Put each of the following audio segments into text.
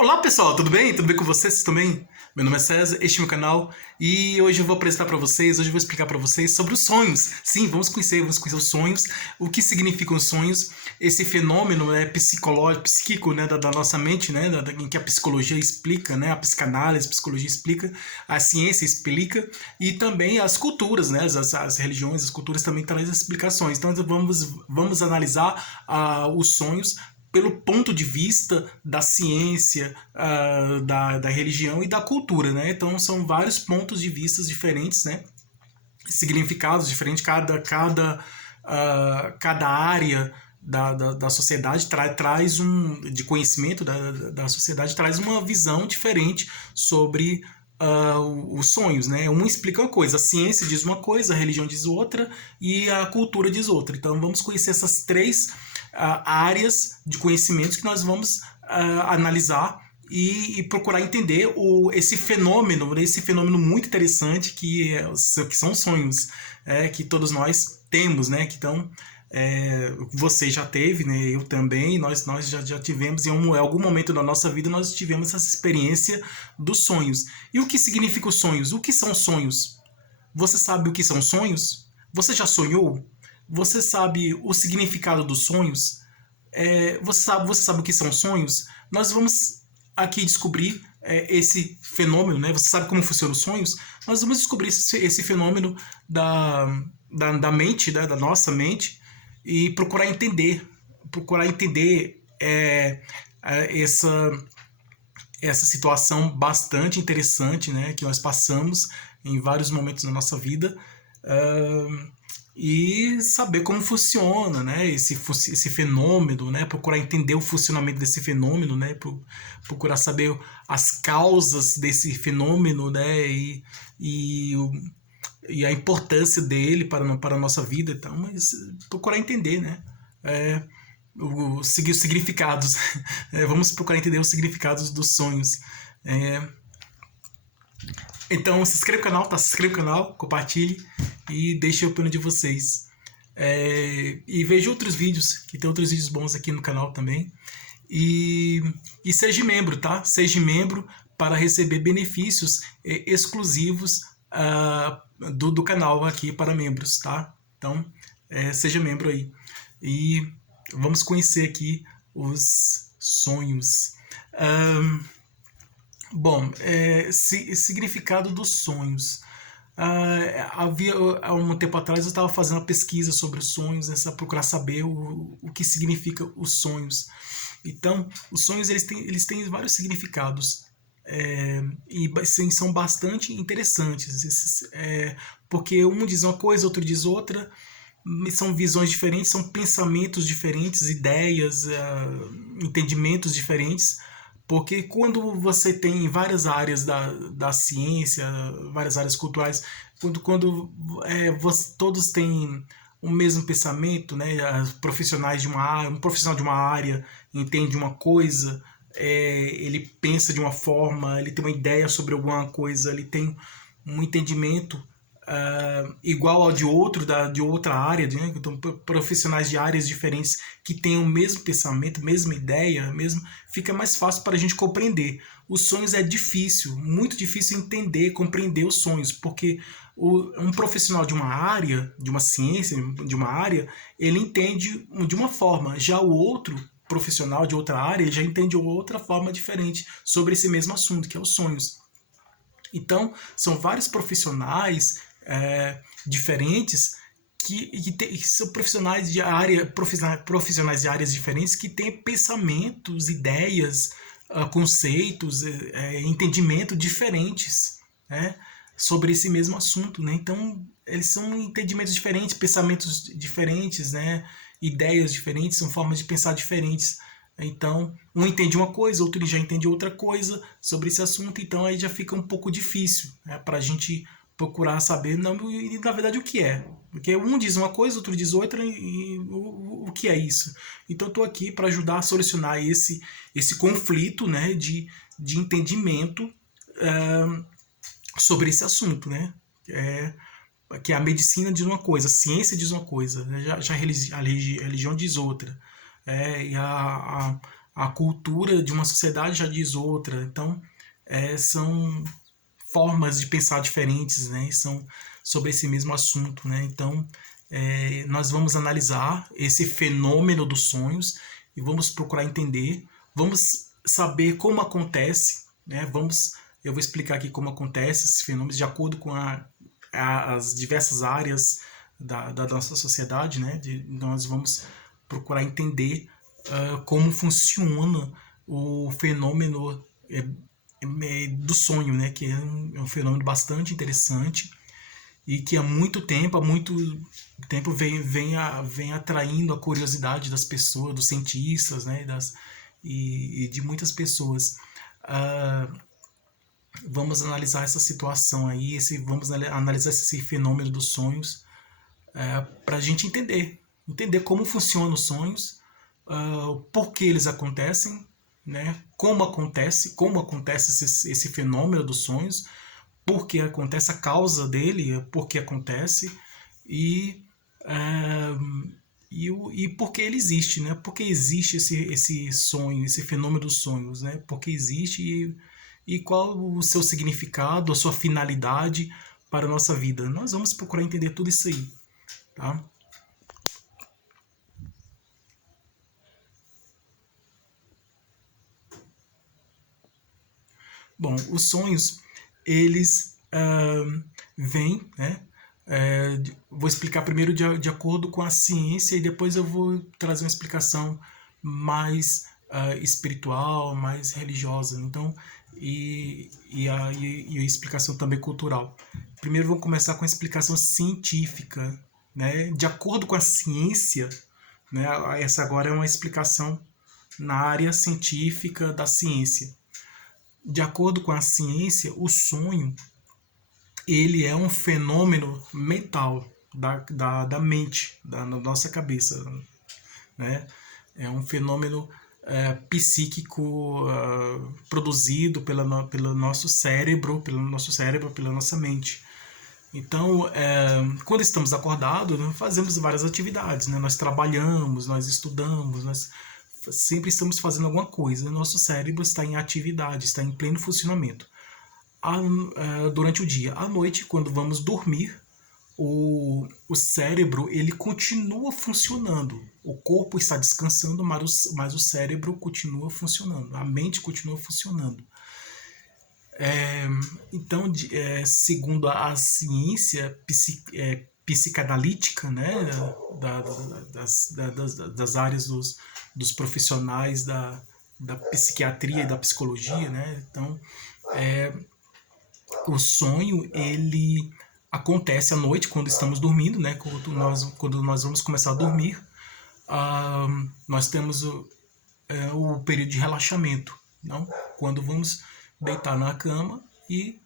Olá pessoal, tudo bem? Tudo bem com vocês também? Meu nome é César, este é o meu canal e hoje eu vou apresentar para vocês, hoje eu vou explicar para vocês sobre os sonhos. Sim, vamos conhecer os sonhos, o que significam os sonhos, esse fenômeno psicológico, psíquico, né, da nossa mente, né, em que a psicologia explica, né, a psicanálise, a psicologia explica, a ciência explica e também as culturas, né, as religiões, as culturas também trazem explicações. Então vamos analisar os sonhos pelo ponto de vista da ciência, da religião e da cultura, né? Então são vários pontos de vista diferentes, né? Significados diferentes, cada área da sociedade traz de conhecimento da sociedade traz uma visão diferente sobre os sonhos, né? Um explica uma coisa, a ciência diz uma coisa, a religião diz outra e a cultura diz outra. Então vamos conhecer essas três áreas de conhecimentos que nós vamos analisar e procurar entender esse fenômeno muito interessante que são sonhos, que todos nós temos, né? Que então você já teve, né? Eu também, nós já tivemos em algum momento da nossa vida nós tivemos essa experiência dos sonhos. E o que significa os sonhos? O que são sonhos? Você sabe o que são sonhos? Você já sonhou? Você sabe o significado dos sonhos? Você sabe o que são sonhos? Nós vamos aqui descobrir esse fenômeno, né? Você sabe como funcionam os sonhos? Nós vamos descobrir esse fenômeno da mente, da nossa mente, e procurar entender essa situação bastante interessante, né? Que nós passamos em vários momentos da nossa vida. E saber como funciona, né, esse fenômeno, né, procurar entender o funcionamento desse fenômeno, né, procurar saber as causas desse fenômeno, né, e a importância dele para a nossa vida, então, mas procurar entender, né, os significados, vamos procurar entender os significados dos sonhos. Então se inscreva no canal, tá? Se inscreva no canal, compartilhe e deixe a opinião de vocês. E veja outros vídeos, que tem outros vídeos bons aqui no canal também. E seja membro, tá? Seja membro para receber benefícios exclusivos do canal aqui para membros, tá? Então, seja membro aí. E vamos conhecer aqui os sonhos. Bom, significado dos sonhos. Havia há um tempo atrás eu estava fazendo uma pesquisa sobre os sonhos, procurar saber o que significa os sonhos. Então, os sonhos eles têm vários significados e sim, são bastante interessantes, porque um diz uma coisa, outro diz outra, são visões diferentes, são pensamentos diferentes, ideias, entendimentos diferentes. Porque quando você tem várias áreas da ciência, várias áreas culturais, quando todos têm o mesmo pensamento, né? Profissionais de uma área, um profissional de uma área entende uma coisa, ele pensa de uma forma, ele tem uma ideia sobre alguma coisa, ele tem um entendimento igual ao de outra área, né? Então, profissionais de áreas diferentes que têm o mesmo pensamento, mesma ideia, fica mais fácil para a gente compreender. Os sonhos é difícil, muito difícil entender, compreender os sonhos, porque um profissional de uma área, de uma ciência, de uma área, ele entende de uma forma, já o outro profissional de outra área já entende de outra forma diferente sobre esse mesmo assunto, que é os sonhos. Então, são vários profissionais diferentes que são profissionais de áreas diferentes que têm pensamentos, ideias, conceitos, entendimento diferentes, né, sobre esse mesmo assunto, né? Então eles são entendimentos diferentes, pensamentos diferentes, né, ideias diferentes, são formas de pensar diferentes. Então, um entende uma coisa, outro já entende outra coisa sobre esse assunto, então aí já fica um pouco difícil, né, para a gente procurar saber, não, na verdade, o que é. Porque um diz uma coisa, outro diz outra, e o que é isso? Então, eu estou aqui para ajudar a solucionar esse conflito, né, de entendimento sobre esse assunto, né? Que a medicina diz uma coisa, a ciência diz uma coisa, né? Já a religião diz outra. E a cultura de uma sociedade já diz outra. Então, são formas de pensar diferentes, né? São sobre esse mesmo assunto, né? Então, nós vamos analisar esse fenômeno dos sonhos e vamos procurar entender, vamos saber como acontece, né? Eu vou explicar aqui como acontece esses fenômenos de acordo com as diversas áreas da nossa sociedade, né? Nós vamos procurar entender como funciona o fenômeno do sonho, né? Que é um fenômeno bastante interessante e que há muito tempo vem atraindo a curiosidade das pessoas, dos cientistas, né? E de muitas pessoas. Vamos analisar essa situação aí, vamos analisar esse fenômeno dos sonhos para a gente entender como funcionam os sonhos, por que eles acontecem, né? Como acontece esse fenômeno dos sonhos, por que acontece, a causa dele, por que acontece e, e por que ele existe, né? Por que existe esse sonho, esse fenômeno dos sonhos, né? Por que existe e qual o seu significado, a sua finalidade para a nossa vida. Nós vamos procurar entender tudo isso aí, tá? Bom, os sonhos, eles vêm, né? Vou explicar primeiro de acordo com a ciência e depois eu vou trazer uma explicação mais espiritual, mais religiosa. Então, e a explicação também cultural. Primeiro vamos começar com a explicação científica, né? De acordo com a ciência, né? Essa agora é uma explicação na área científica da ciência. De acordo com a ciência, o sonho ele é um fenômeno mental da mente, da nossa cabeça, né? É um fenômeno psíquico produzido pelo nosso cérebro, pela nossa mente. Então, quando estamos acordados, nós fazemos várias atividades, né? Nós trabalhamos, nós estudamos, nós sempre estamos fazendo alguma coisa. Nosso cérebro está em atividade, está em pleno funcionamento. Durante o dia. À noite, quando vamos dormir, o cérebro ele continua funcionando. O corpo está descansando, mas o cérebro continua funcionando. A mente continua funcionando. Então, segundo a ciência psicanalítica, né, das áreas dos profissionais da psiquiatria e da psicologia, né, então o sonho ele acontece à noite quando estamos dormindo, né, quando nós vamos começar a dormir, nós temos o período de relaxamento, não? Quando vamos deitar na cama e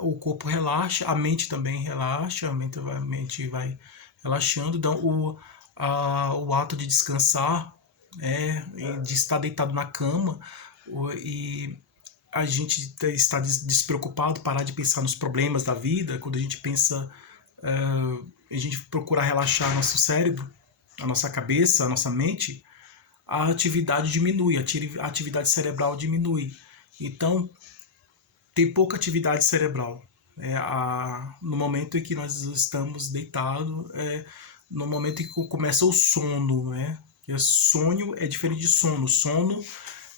o corpo relaxa, a mente também relaxa, a mente vai relaxando. Então o ato de descansar, de estar deitado na cama e a gente está despreocupado, parar de pensar nos problemas da vida. Quando a gente pensa, a gente procura relaxar nosso cérebro, a nossa cabeça, a nossa mente, a atividade diminui, a atividade cerebral diminui. Então, tem pouca atividade cerebral. No momento em que nós estamos deitados, no momento em que começa o sono, né? Sonho é diferente de sono. Sono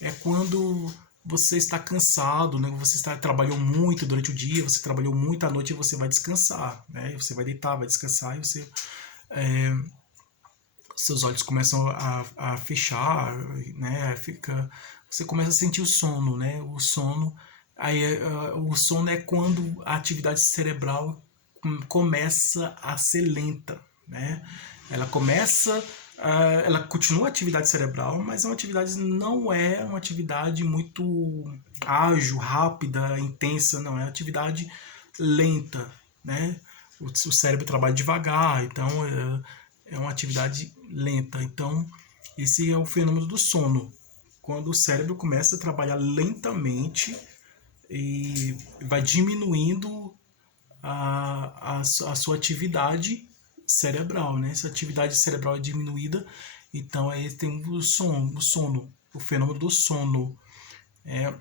é quando você está cansado, né? Você trabalhou muito durante o dia, você trabalhou muito à noite e você vai descansar, né? Você vai deitar, vai descansar e seus olhos começam a fechar, né? Você começa a sentir o sono, né? O sono é quando a atividade cerebral começa a ser lenta, né? Ela continua a atividade cerebral, mas não é uma atividade muito ágil, rápida, intensa, não, é uma atividade lenta, né? O cérebro trabalha devagar, então é uma atividade lenta. Então, esse é o fenômeno do sono, quando o cérebro começa a trabalhar lentamente e vai diminuindo a sua atividade cerebral, né? Essa atividade cerebral é diminuída, então aí tem o sono. o fenômeno do sono. É,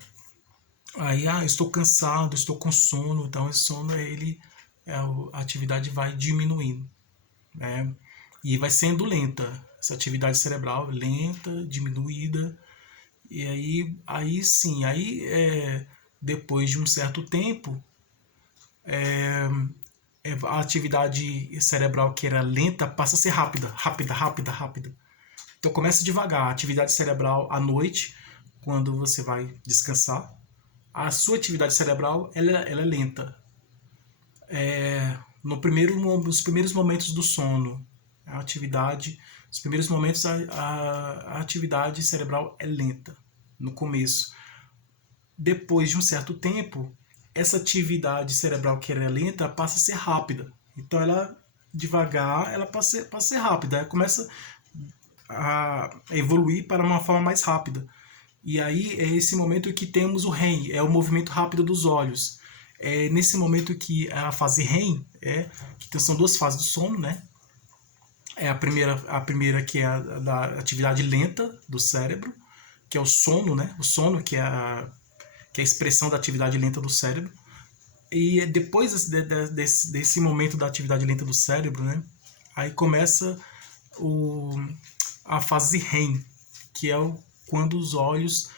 aí, estou cansado, estou com sono, então esse sono, a atividade vai diminuindo, né? E vai sendo lenta, essa atividade cerebral lenta, diminuída, e aí sim, depois de um certo tempo, a atividade cerebral que era lenta passa a ser rápida, rápida, rápida, rápida. Então começa devagar, a atividade cerebral à noite, quando você vai descansar, a sua atividade cerebral ela é lenta. Nos primeiros momentos do sono, a atividade, nos primeiros momentos a atividade cerebral é lenta, no começo. Depois de um certo tempo, essa atividade cerebral que era lenta passa a ser rápida. Então ela devagar, ela passa a ser rápida, ela começa a evoluir para uma forma mais rápida. E aí é esse momento que temos o REM, é o movimento rápido dos olhos. É nesse momento que a fase REM, que são duas fases do sono, né? É a primeira que é a da atividade lenta do cérebro, que é o sono, né? O sono que é a expressão da atividade lenta do cérebro. E depois desse momento da atividade lenta do cérebro, né? Aí começa a fase REM, que é quando os olhos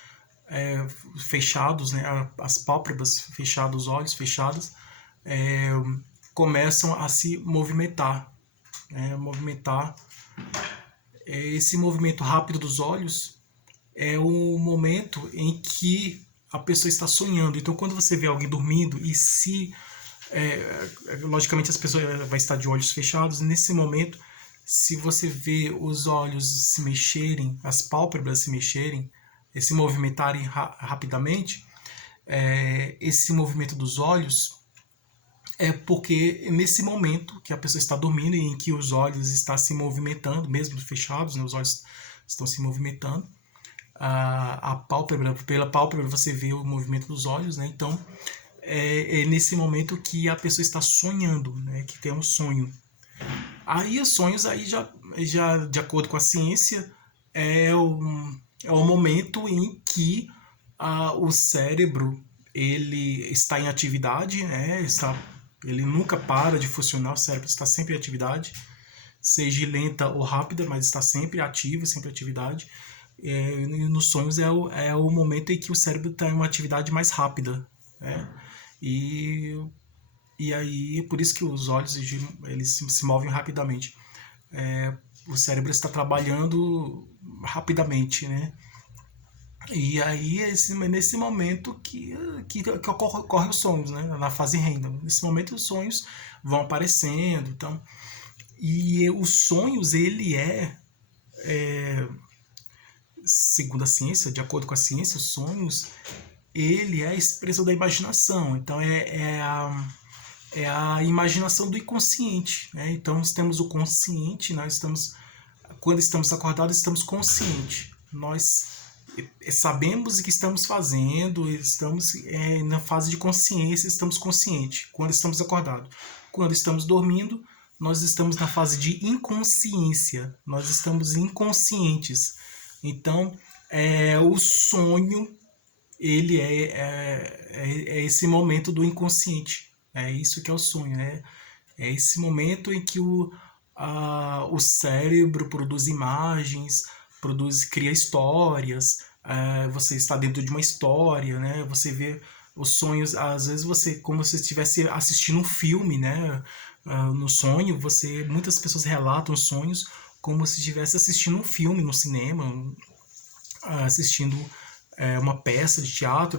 fechados, né, as pálpebras fechadas, os olhos fechados, começam a se movimentar. Esse movimento rápido dos olhos é o momento em que a pessoa está sonhando. Então, quando você vê alguém dormindo e logicamente as pessoas vai estar de olhos fechados, nesse momento, se você vê os olhos se mexerem, as pálpebras se mexerem, se movimentarem rapidamente, esse movimento dos olhos é porque nesse momento que a pessoa está dormindo e em que os olhos estão se movimentando, mesmo fechados, né, os olhos estão se movimentando, a pálpebra, pela pálpebra você vê o movimento dos olhos, né? Então é nesse momento que a pessoa está sonhando, né? Que tem um sonho. Aí os sonhos aí já de acordo com a ciência é o momento em que o cérebro ele está em atividade, né? Ele nunca para de funcionar, o cérebro está sempre em atividade, seja lenta ou rápida, mas está sempre ativo, sempre em atividade. Nos sonhos é o momento em que o cérebro está em uma atividade mais rápida, né? E aí, por isso que os olhos eles se movem rapidamente. O cérebro está trabalhando rapidamente, né? E aí, nesse momento que ocorre os sonhos, né? Na fase REM. Nesse momento, os sonhos vão aparecendo. Então, e os sonhos, ele segundo a ciência, de acordo com a ciência, os sonhos, ele é a expressão da imaginação. Então, é a imaginação do inconsciente, né? Então, nós temos o consciente, quando estamos acordados, estamos conscientes. Nós sabemos o que estamos fazendo, estamos na fase de consciência, estamos conscientes quando estamos acordados. Quando estamos dormindo, nós estamos na fase de inconsciência, nós estamos inconscientes. Então, o sonho, ele é esse momento do inconsciente. É isso que é o sonho, né? É esse momento em que o cérebro produz imagens, cria histórias, você está dentro de uma história, né? Você vê os sonhos, às vezes como se estivesse assistindo um filme, né? No sonho, muitas pessoas relatam sonhos como se estivesse assistindo um filme no cinema, assistindo uma peça de teatro,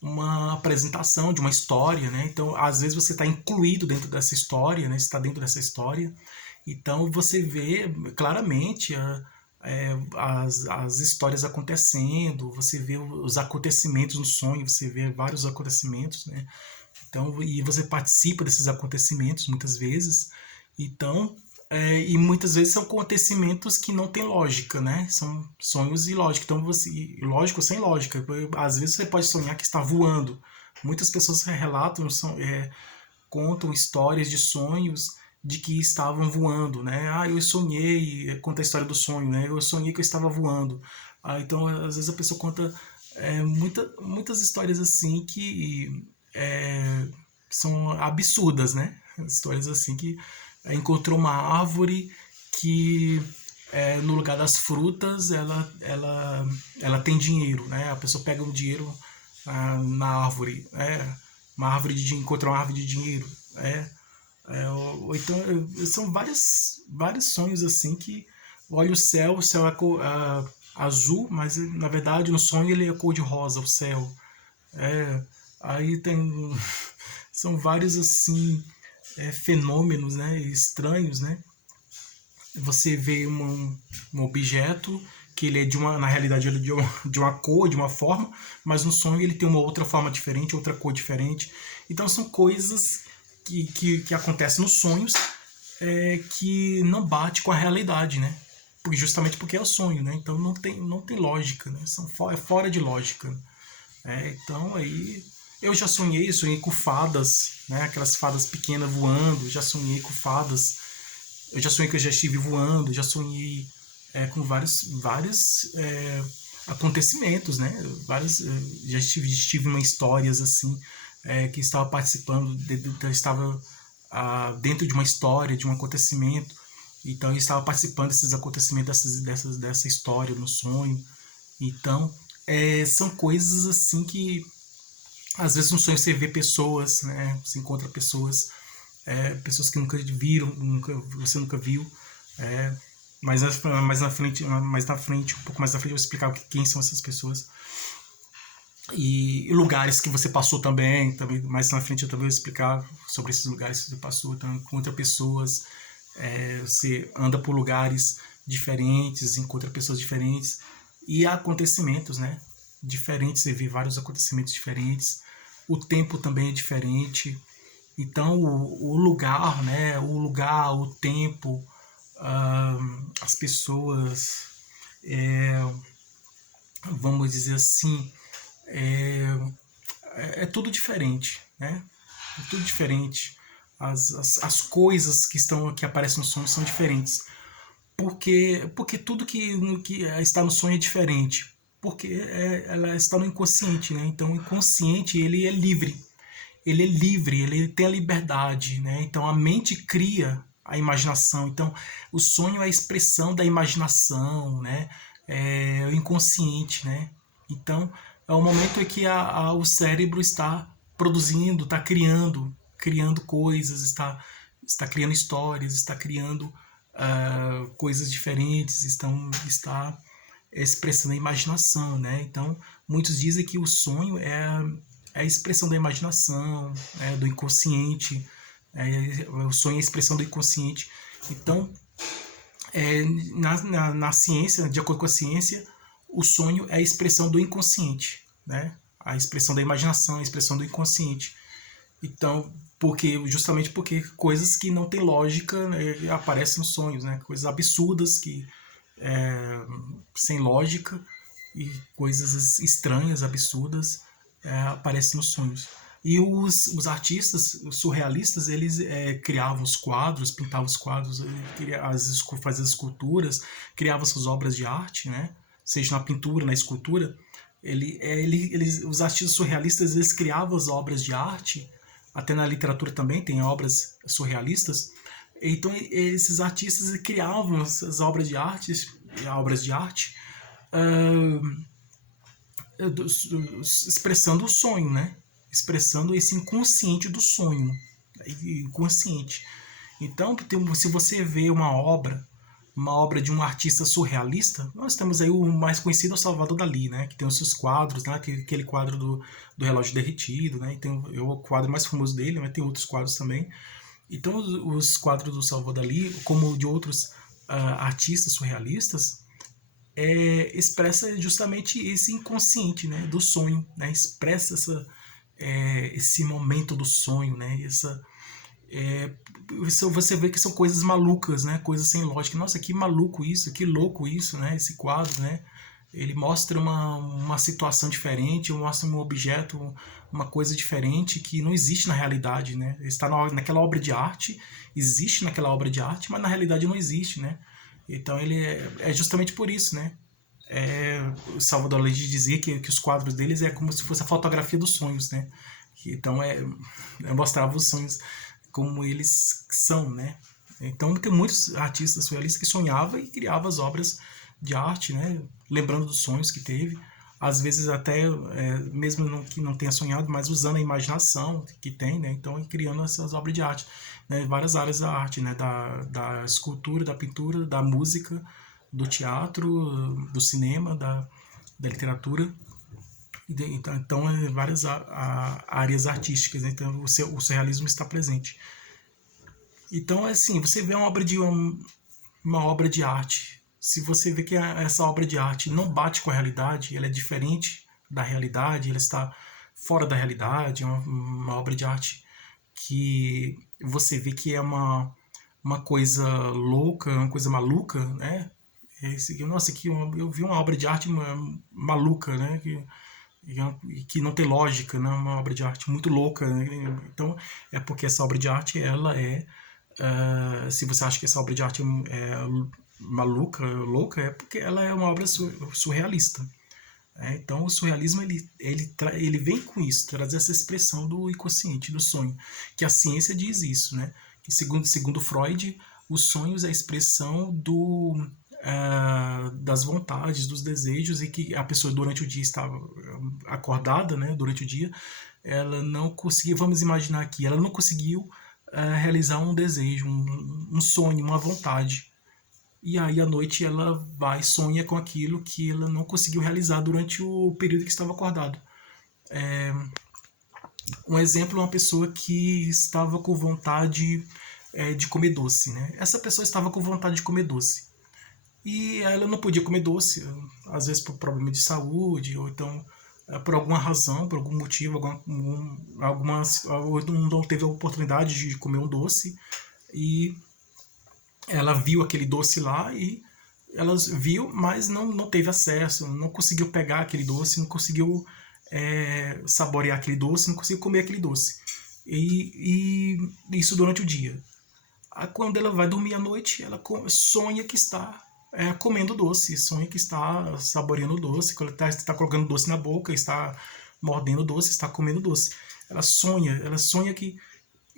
uma apresentação de uma história, né? Então, às vezes você está incluído dentro dessa história, né? Você está dentro dessa história. Então, você vê claramente as histórias acontecendo, você vê os acontecimentos no sonho, você vê vários acontecimentos, né? Então, e você participa desses acontecimentos muitas vezes. Então, e muitas vezes são acontecimentos que não têm lógica, né? São sonhos ilógicos. Então, lógico sem lógica. Às vezes você pode sonhar que está voando. Muitas pessoas relatam, contam histórias de sonhos de que estavam voando, né? Eu sonhei, conta a história do sonho, né? Eu sonhei que eu estava voando. Então, às vezes a pessoa conta muitas histórias assim que são absurdas, né? Histórias assim que encontrou uma árvore que no lugar das frutas ela tem dinheiro, né? A pessoa pega um dinheiro na árvore, uma árvore de encontrou uma árvore de dinheiro, ou então são vários sonhos assim que olha o céu é cor, azul, mas na verdade no sonho ele é cor de rosa, o céu. É, aí tem são vários assim fenômenos, né, estranhos, né? Você vê um objeto que ele é na realidade ele é de uma cor, de uma forma, mas no sonho ele tem uma outra forma diferente, outra cor diferente. Então são coisas que acontecem nos sonhos que não bate com a realidade, né? Justamente porque é o sonho, né? Então não tem lógica, né? É fora de lógica. Então aí sonhei com fadas, né? Aquelas fadas pequenas voando, já sonhei com fadas. Eu já sonhei que eu já estive voando, já sonhei com vários acontecimentos, né? Já estive em histórias assim, que estava participando, estava dentro de uma história, de um acontecimento. Então eu estava participando desses acontecimentos, dessa história no sonho. Então são coisas assim que às vezes no sonho você vê pessoas, né? Você encontra pessoas que nunca viram, você nunca viu. Mais na frente, um pouco mais na frente, eu vou explicar quem são essas pessoas. E lugares que você passou também mais na frente eu também vou explicar sobre esses lugares que você passou, então, encontra pessoas, você anda por lugares diferentes, encontra pessoas diferentes e acontecimentos, né, diferentes, você vê vários acontecimentos diferentes, o tempo também é diferente, então o lugar, né, o tempo, as pessoas, vamos dizer assim, é tudo diferente, né? É tudo diferente. As coisas que aparecem no sonho são diferentes. Porque tudo que está no sonho é diferente. Porque ela está no inconsciente, né? Então o inconsciente ele é livre. Ele é livre, ele tem a liberdade, né? Então a mente cria a imaginação. Então o sonho é a expressão da imaginação, né? É o inconsciente, né? Então é o momento em que o cérebro está produzindo, está criando coisas, está criando histórias, está criando coisas diferentes, está expressando a imaginação, né? Então muitos dizem que o sonho é a expressão da imaginação, do inconsciente, o sonho é a expressão do inconsciente. Então, na ciência, de acordo com a ciência, o sonho é a expressão do inconsciente, né? A expressão da imaginação, a expressão do inconsciente. Então, justamente porque coisas que não têm lógica, né, aparecem nos sonhos, né? Coisas absurdas sem lógica e coisas estranhas, absurdas, aparecem nos sonhos. E os artistas os surrealistas, eles criavam os quadros, pintavam os quadros, faziam as esculturas, criavam suas obras de arte, né? Seja na pintura, na escultura. Os artistas surrealistas, eles criavam as obras de arte, até na literatura também tem obras surrealistas. Então esses artistas criavam as obras de arte, expressando o sonho, né? Expressando esse inconsciente do sonho, inconsciente. Então, se você vê uma obra de um artista surrealista, nós temos aí o mais conhecido, o Salvador Dalí, né? Que tem os seus quadros, né? Aquele quadro do relógio derretido, né? É o quadro mais famoso dele, mas tem outros quadros também. Então, os quadros do Salvador Dalí, como de outros artistas surrealistas, expressa justamente esse inconsciente, né, do sonho, né, expressa esse momento do sonho, né, você vê que são coisas malucas, né, coisas sem lógica. Nossa, que maluco isso, que louco isso, né, esse quadro, né, ele mostra uma situação diferente, mostra um objeto, uma coisa diferente que não existe na realidade, né, está naquela obra de arte, existe naquela obra de arte, mas na realidade não existe, né. Então ele é justamente por isso, né? O Salvador Allende dizia que os quadros deles é como se fosse a fotografia dos sonhos, né? Então mostrava os sonhos como eles são, né? Então tem muitos artistas surrealistas que sonhavam e criavam as obras de arte, né? Lembrando dos sonhos que teve, às vezes até mesmo que não tenha sonhado, mas usando a imaginação que tem, né? Então criando essas obras de arte, né? Várias áreas da arte, né? Da escultura, da pintura, da música, do teatro, do cinema, da literatura. Então várias áreas artísticas, né? Então o surrealismo está presente. Então, assim, você vê uma obra de arte, se você vê que essa obra de arte não bate com a realidade, ela é diferente da realidade, ela está fora da realidade, é uma obra de arte que você vê que é uma coisa louca, uma coisa maluca, né? Nossa, aqui eu vi uma obra de arte maluca, né? Que não tem lógica, né? Uma obra de arte muito louca, né? Então é porque essa obra de arte ela se você acha que essa obra de arte é maluca, louca, é porque ela é uma obra surrealista. Então o surrealismo ele vem com isso, trazer essa expressão do inconsciente, do sonho, que a ciência diz isso, né? Que segundo Freud, os sonhos é a expressão das vontades, dos desejos, e que a pessoa durante o dia estava acordada, né? Durante o dia, ela não conseguiu, vamos imaginar aqui, ela não conseguiu realizar um desejo, um sonho, uma vontade. E aí à noite ela vai e sonha com aquilo que ela não conseguiu realizar durante o período que estava acordado. Um exemplo é uma pessoa que estava com vontade de comer doce, né? Essa pessoa estava com vontade de comer doce. E ela não podia comer doce, às vezes por problema de saúde, ou então por alguma razão, por algum motivo, não teve a oportunidade de comer um doce, e ela viu aquele doce lá e ela viu, mas não teve acesso, não conseguiu pegar aquele doce, não conseguiu saborear aquele doce, não conseguiu comer aquele doce. E isso durante o dia. Aí, quando ela vai dormir à noite, ela sonha que está comendo doce, sonha que está saboreando o doce, que ela está colocando doce na boca, está mordendo doce, está comendo doce. Ela sonha que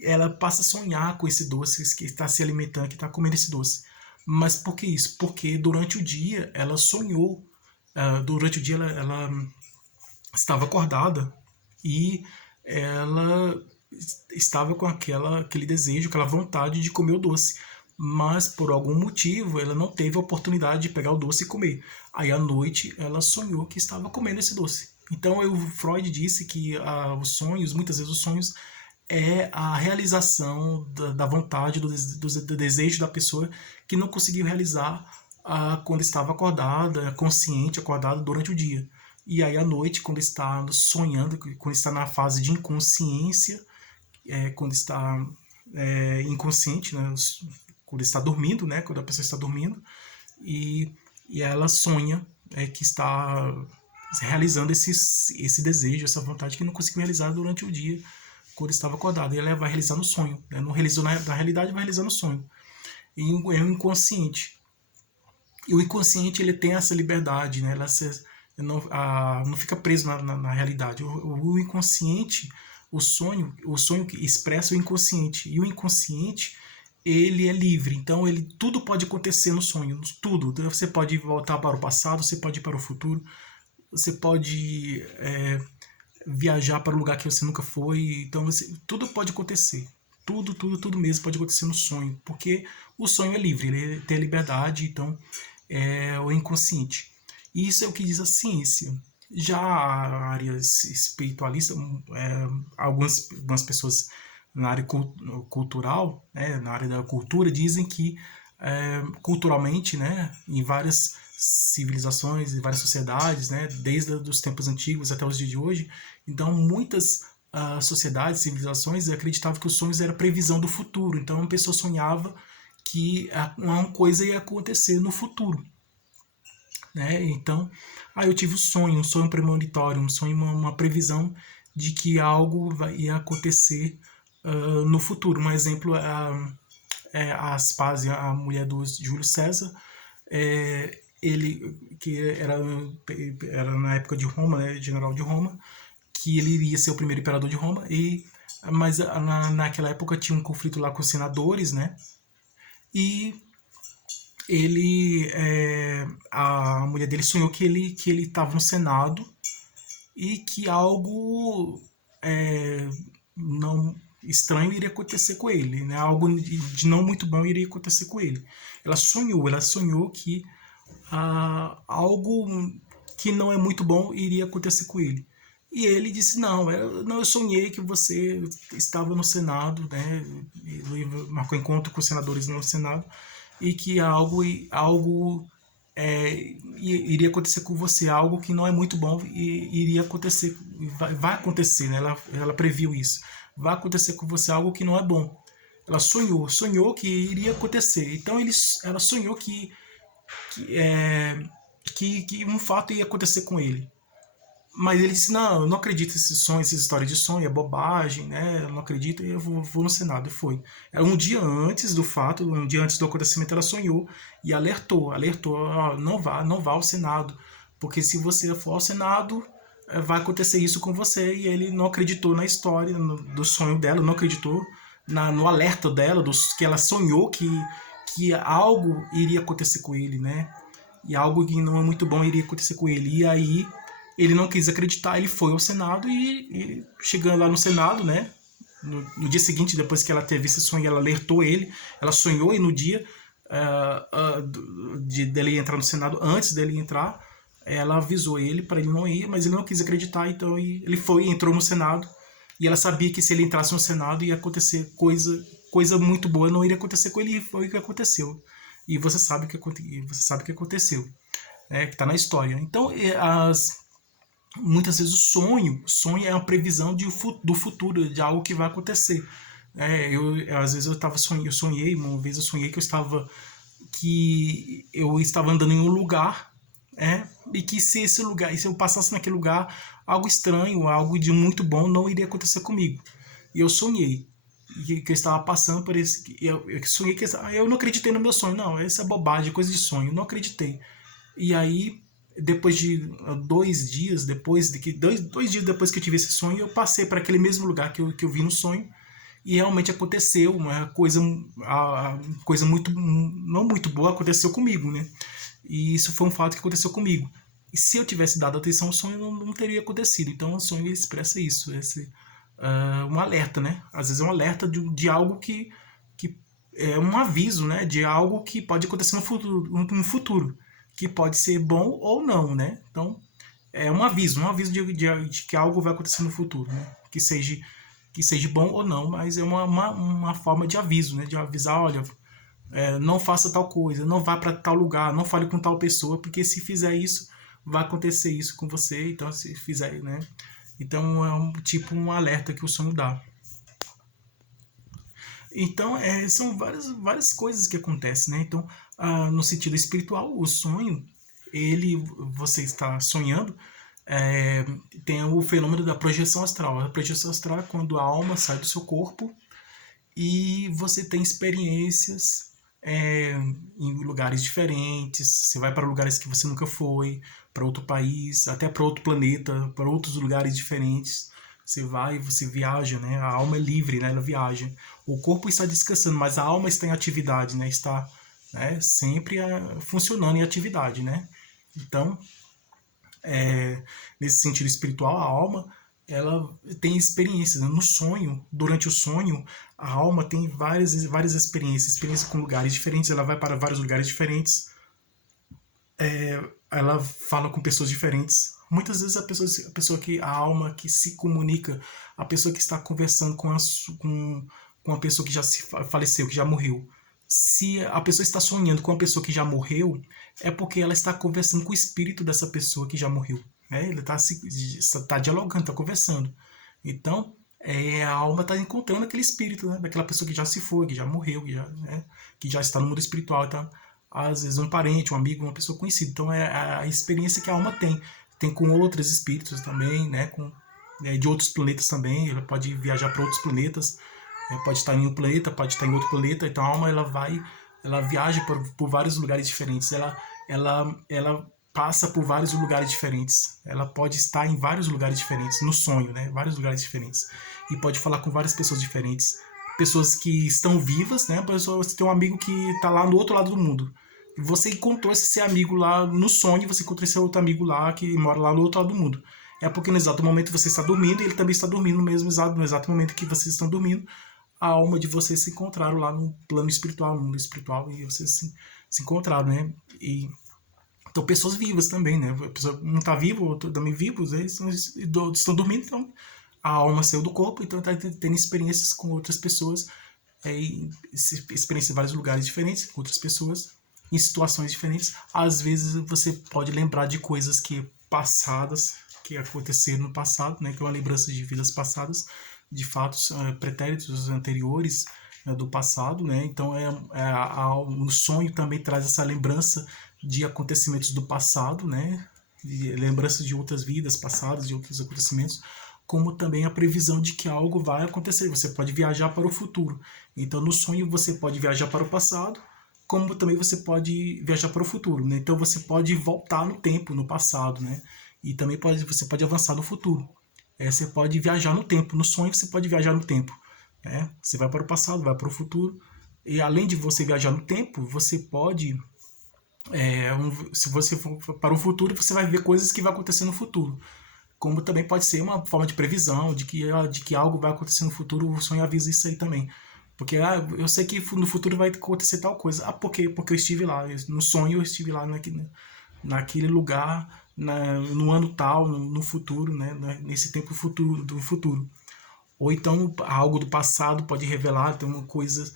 ela passa a sonhar com esse doce, que está se alimentando, que está comendo esse doce. Mas por que isso? Porque durante o dia ela sonhou, durante o dia ela estava acordada e ela estava com aquele desejo, aquela vontade de comer o doce. Mas por algum motivo ela não teve a oportunidade de pegar o doce e comer. Aí à noite ela sonhou que estava comendo esse doce. Então o Freud disse que os sonhos, muitas vezes os sonhos é a realização da vontade, do desejo da pessoa que não conseguiu realizar quando estava acordada, consciente, acordada durante o dia. E aí à noite, quando está sonhando, quando está na fase de inconsciência, quando está inconsciente, né, quando está dormindo, né, quando a pessoa está dormindo, e ela sonha que está realizando esse desejo, essa vontade que não conseguiu realizar durante o dia, quando estava acordado. E ela vai realizar no sonho, né? Não realizou na realidade, vai realizar no sonho. E é o inconsciente. E o inconsciente ele tem essa liberdade, né? Não fica preso na realidade. O inconsciente, o sonho que expressa o inconsciente. E o inconsciente ele é livre, então tudo pode acontecer no sonho, tudo. Você pode voltar para o passado, você pode ir para o futuro, você pode viajar para um lugar que você nunca foi, então tudo pode acontecer, tudo mesmo pode acontecer no sonho, porque o sonho é livre, ele tem a liberdade, então é o inconsciente. E isso é o que diz a ciência. Já a área espiritualista, algumas pessoas na área cultural, né, na área da cultura, dizem que culturalmente, né, em várias civilizações, em várias sociedades, né, desde os tempos antigos até os dias de hoje, então muitas sociedades, civilizações acreditavam que os sonhos era previsão do futuro. Então uma pessoa sonhava que uma coisa ia acontecer no futuro, né? Então, eu tive um sonho premonitório, um sonho, uma previsão de que algo ia acontecer no futuro. Um exemplo é a Aspásia, a mulher do Júlio César. ele que era na época de Roma, né, general de Roma, que ele iria ser o primeiro imperador de Roma, mas naquela época tinha um conflito lá com os senadores, né? E a mulher dele sonhou que ele estava no Senado e que algo não estranho iria acontecer com ele, né? Algo de não muito bom iria acontecer com ele. Ela sonhou que algo que não é muito bom iria acontecer com ele. E ele disse, eu sonhei que você estava no Senado, né? Ele marcou encontro com os senadores no Senado, e que algo iria acontecer com você, algo que não é muito bom e iria acontecer, vai acontecer, né? Ela previu isso. Vai acontecer com você algo que não é bom. Ela sonhou que iria acontecer. Então ela sonhou que um fato ia acontecer com ele. Mas ele disse, eu não acredito nesses sonhos, essas histórias de sonho, é bobagem, né? Eu não acredito, eu vou no Senado. E foi. Era um dia antes do fato, um dia antes do acontecimento, ela sonhou e alertou, não vá ao Senado, porque se você for ao Senado, vai acontecer isso com você. E ele não acreditou na história, do sonho dela, não acreditou no alerta dela, que ela sonhou que algo iria acontecer com ele, né? E algo que não é muito bom iria acontecer com ele. E aí ele não quis acreditar, ele foi ao Senado e chegando lá no Senado, né? No dia seguinte, depois que ela teve esse sonho, ela alertou ele, ela sonhou, e no dia dele entrar no Senado, antes dele entrar, ela avisou ele para ele não ir, mas ele não quis acreditar, então ele foi, entrou no Senado, e ela sabia que se ele entrasse no Senado ia acontecer coisa muito boa, não iria acontecer com ele, e foi o que aconteceu. E você sabe que aconteceu, que está na história. Então, muitas vezes o sonho é uma previsão do futuro, de algo que vai acontecer. Às vezes eu sonhei, uma vez eu sonhei que eu estava andando em um lugar, e que se eu passasse naquele lugar, algo estranho, algo de muito bom não iria acontecer comigo. E eu sonhei que eu estava passando por esse, eu sonhei que eu não acreditei no meu sonho, não, essa é bobagem, coisa de sonho, não acreditei. E aí, depois de 2 dias depois dois dias depois que eu tive esse sonho, eu passei para aquele mesmo lugar que eu vi no sonho, e realmente aconteceu uma coisa, coisa muito, não muito boa aconteceu comigo, né? E isso foi um fato que aconteceu comigo. E se eu tivesse dado atenção ao sonho, não teria acontecido. Então o sonho expressa isso, um alerta, né? Às vezes é um alerta de algo que é um aviso, né? De algo que pode acontecer no futuro, que pode ser bom ou não, né? Então é um aviso de que algo vai acontecer no futuro, né? Que seja bom ou não, mas é uma forma de aviso, né? De avisar, olha, não faça tal coisa, não vá para tal lugar, não fale com tal pessoa, porque se fizer isso, vai acontecer isso com você. Então, se fizer, né? Então, é um alerta que o sonho dá. Então, são várias coisas que acontecem, né? Então, no sentido espiritual, o sonho, você está sonhando, tem o fenômeno da projeção astral. A projeção astral é quando a alma sai do seu corpo e você tem experiências em lugares diferentes. Você vai para lugares que você nunca foi, para outro país, até para outro planeta, para outros lugares diferentes. Você viaja, né? A alma é livre, né? Ela viaja. O corpo está descansando, mas a alma está em atividade, né? Está, né, sempre funcionando em atividade, né? Então, nesse sentido espiritual, a alma ela tem experiências, né? No sonho, durante o sonho, a alma tem várias experiências com lugares diferentes. Ela vai para vários lugares diferentes, ela fala com pessoas diferentes. Muitas vezes a alma que se comunica, a pessoa que está conversando com uma pessoa que já faleceu, que já morreu. Se a pessoa está sonhando com uma pessoa que já morreu, é porque ela está conversando com o espírito dessa pessoa que já morreu, né? Ele está dialogando, está conversando. Então, a alma está encontrando aquele espírito, né? Daquela pessoa que já se foi, que já morreu, que já está no mundo espiritual. Então, às vezes um parente, um amigo, uma pessoa conhecida. Então, é a experiência que a alma tem. Tem com outros espíritos também, né? De outros planetas também. Ela pode viajar para outros planetas. Pode estar em um planeta, pode estar em outro planeta. Então a alma ela viaja por vários lugares diferentes. ela passa por vários lugares diferentes. Ela pode estar em vários lugares diferentes, no sonho, né? Vários lugares diferentes. E pode falar com várias pessoas diferentes. Pessoas que estão vivas, né? Você tem um amigo que está lá no outro lado do mundo. Você encontrou esse seu amigo lá no sonho, você encontrou esse outro amigo lá que mora lá no outro lado do mundo. É porque no exato momento você está dormindo e ele também está dormindo no exato momento que vocês estão dormindo. A alma de vocês se encontraram lá no plano espiritual, no mundo espiritual, e vocês se encontraram, né? E então, pessoas vivas também, né? A pessoa não está viva, outro também vivos, eles estão dormindo, então a alma saiu do corpo, então está tendo experiências com outras pessoas, experiências em vários lugares diferentes, com outras pessoas, em situações diferentes. Às vezes você pode lembrar de coisas que passadas, que aconteceram no passado, né? Que é uma lembrança de vidas passadas, de fatos pretéritos anteriores, do passado, né? Então o sonho também traz essa lembrança de acontecimentos do passado, né? De lembranças de outras vidas passadas, de outros acontecimentos, como também a previsão de que algo vai acontecer. Você pode viajar para o futuro. Então, no sonho você pode viajar para o passado, como também você pode viajar para o futuro, né? Então você pode voltar no tempo, no passado, né? E também você pode avançar no futuro. Você pode viajar no tempo. No sonho você pode viajar no tempo. Você vai para o passado, vai para o futuro. E além de você viajar no tempo, você pode se você for para o futuro, você vai ver coisas que vai acontecer no futuro. Como também pode ser uma forma de previsão, de que algo vai acontecer no futuro, o sonho avisa isso aí também. Porque eu sei que no futuro vai acontecer tal coisa. Por quê? Porque eu estive lá. No sonho eu estive lá naquele lugar, no ano tal, no futuro, né? Nesse tempo futuro, do futuro. Ou então algo do passado pode revelar uma coisa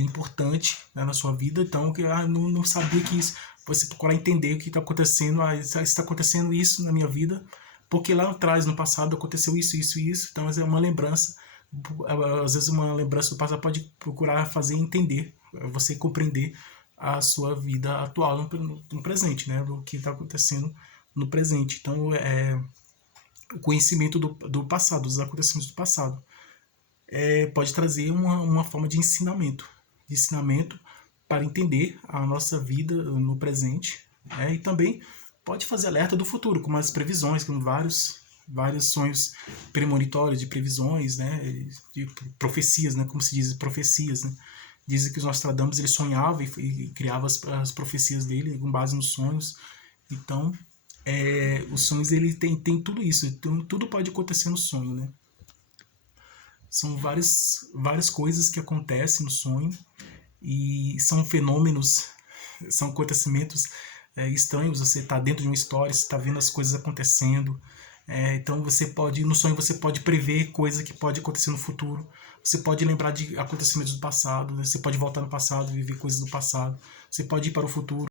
importante, né, na sua vida, então que não sabia que isso, você procurar entender o que está acontecendo, está acontecendo isso na minha vida, porque lá atrás, no passado, aconteceu isso, isso e isso, então é uma lembrança, às vezes uma lembrança do passado pode procurar fazer entender, você compreender a sua vida atual no presente, né, do que está acontecendo no presente. Então o conhecimento do passado, dos acontecimentos do passado, pode trazer uma forma de ensinamento para entender a nossa vida no presente, e também pode fazer alerta do futuro, como as previsões, como vários sonhos premonitórios de previsões, né, de profecias, né, como se diz, profecias, né. Dizem que os Nostradamus ele sonhava e criava as profecias dele com base nos sonhos. Então, os sonhos ele tem tudo isso, então, tudo pode acontecer no sonho, né. São várias coisas que acontecem no sonho e são fenômenos, são acontecimentos estranhos. Você está dentro de uma história, você está vendo as coisas acontecendo. Então no sonho você pode prever coisas que pode acontecer no futuro. Você pode lembrar de acontecimentos do passado, né? Você pode voltar no passado e viver coisas do passado. Você pode ir para o futuro.